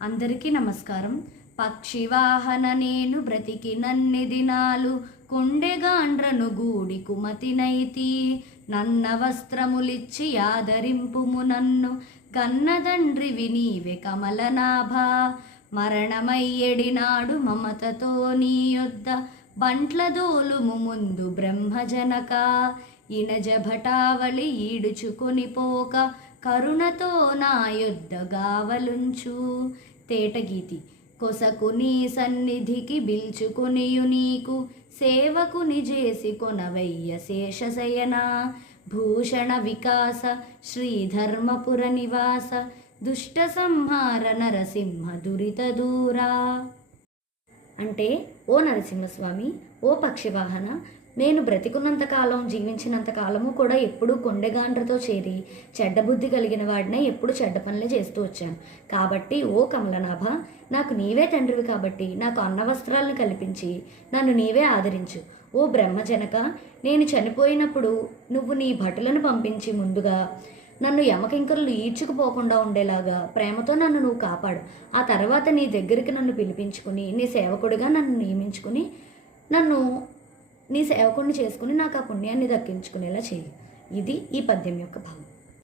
అందరికీ నమస్కారం. పక్షివాహన నేను బ్రతికి నన్ని దినాలు కొండెగాండ్రను గూడి కుమతినైతి నన్న వస్త్రములిచ్చి యాదరింపుము నన్ను కన్నదండ్రివి నీవే కమలనాభ. మరణమయ్యడినాడు మమతతో నీ యొద్ద బంట్ల దోలుము ముందు బ్రహ్మజనక. ఇనజ భటావళి ఈడుచుకొని పోక కరుణతో నా యొద్ద గావలుంచు. తేటగీతి కొసకు నీ సన్నిధికి బిల్చుకొనియు నీకు. సేవకుని చేసి కొనవయ్య శేషశయన. భూషణ వికాస శ్రీధర్మపుర నివాస. దుష్ట సంహార నరసింహ దురిత దూరా. అంటే ఓ నరసింహస్వామి ఓ పక్షివాహన నేను బ్రతికున్నంత కాలం జీవించినంత కాలము కూడా ఎప్పుడూ కొండెగాండ్రతో చేరి చెడ్డ బుద్ధి కలిగిన వాడినే ఎప్పుడు చెడ్డ పనులే చేస్తూ వచ్చాను. కాబట్టి ఓ కమలనాభ నాకు నీవే తండ్రివి కాబట్టి నాకు అన్న వస్త్రాలను కల్పించి నన్ను నీవే ఆదరించు. ఓ బ్రహ్మజనక నేను చనిపోయినప్పుడు నువ్వు నీ భటులను పంపించి ముందుగా నన్ను యమకింకరులు ఈడ్చుకుపోకుండా ఉండేలాగా ప్రేమతో నన్ను నువ్వు కాపాడు. ఆ తర్వాత నీ దగ్గరికి నన్ను పిలిపించుకుని నీ సేవకుడిగా నన్ను నియమించుకుని నన్ను నీ సేవకుడిని చేసుకుని నాకు ఆ పుణ్యాన్ని దక్కించుకునేలా చేయి. ఇది ఈ పద్యం యొక్క భావం.